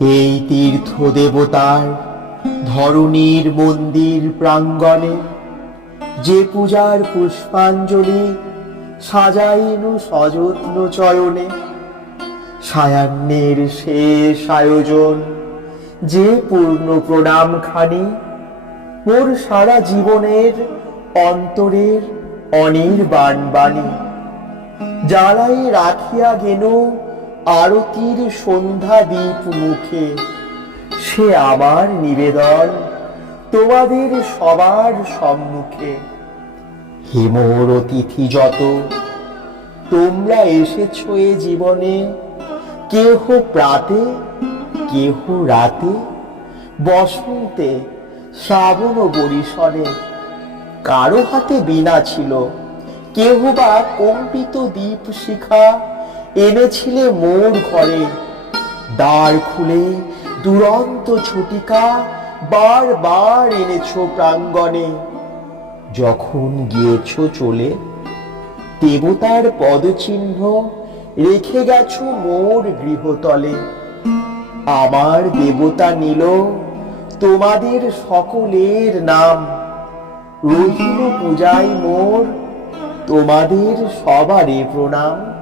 এই তীর্থ দেবতার ধরণীর মন্দির প্রাঙ্গণে যে পূজার পুষ্পাঞ্জলি সাজাইনু সযত্ন চয়নে, সায়ান্নের শেষ আয়োজন, যে পূর্ণ প্রণাম খানি মোর সারা জীবনের অন্তরের অনির্বাণ বাণী জ্বালাই রাখিয়া গেল আরতির সন্ধ্যা দ্বীপ মুখে। সে আমার নিবেদন তোমাদের সবার সম্মুখে। হিমোর অতিথি যত, তোমরা এসেছ এ জীবনে। কেহ প্রাতে, কেহ রাতে, বসন্তে, শ্রাবণ বরিশনে কারও হাতে বীণা ছিল, কেহ বা কম্পিত দীপ শিখা। এনেছিলে মোর ঘরে। দ্বার খুলে দুরন্ত ছুটিকা বার বার এনেছো প্রাঙ্গণে। যখন গিয়েছ চলে, দেবতার পদচিহ্ন রেখে গেছো মোর গৃহতলে। আমার দেবতা নিল তোমাদের সকলের নাম। রহিল পূজায় মোর তোমাদের সবারে প্রণাম।